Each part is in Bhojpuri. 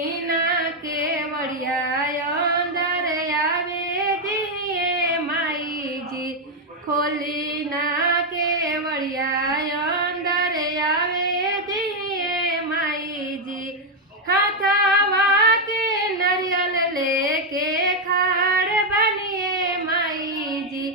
खोली ना केवड़िया अंदर आवे दिए माई जी। खोली ना केवड़िया अंदर आवे दिए माई जी। हाथावा के नरियल लेके खाड़ बनिए माई जी।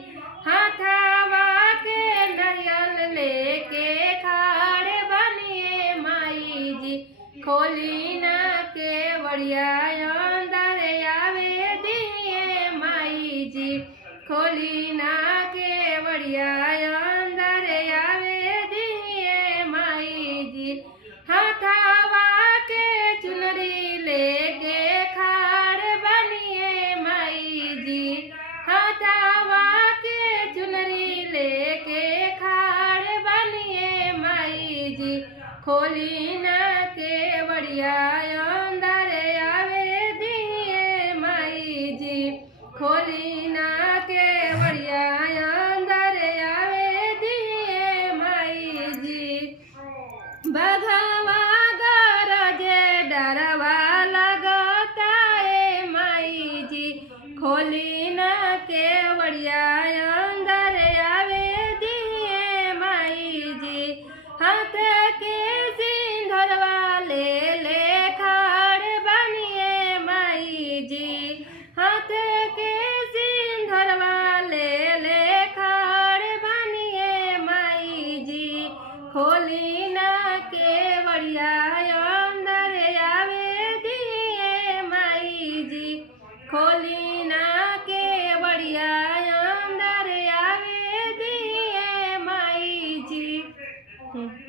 हाथावा के नरियल लेके खाड़ बनिए माई जी। खोली ना केवड़िया अंदर आवे दिए माई जी। खोली ना केवड़िया अंदर आवे दिए माई जी। हाथावा के चुनरी लेके खाड़ बनिए माई जी। हाथावा के चुनरी लेके खाड़ बनिए माई जी। खोली ना केवड़िया अंदर आवे दिए माई जी। खोली ना केवड़िया अंदर आवे दिए माई जी। बघवा गरजे डरवा लगता है माई जी। खोली ना केवड़िया अंदर आवे दिए माई जी। हाथ के सिंधरवा ले खाड़ बनिए माई जी। हाथ के सिंधरवा ले खाड़ बनिए माई जी। खोली ना केवड़िया अंदर आवे दिए माई जी। खोली ना केवड़िया अंदर आवे दिए माई जी।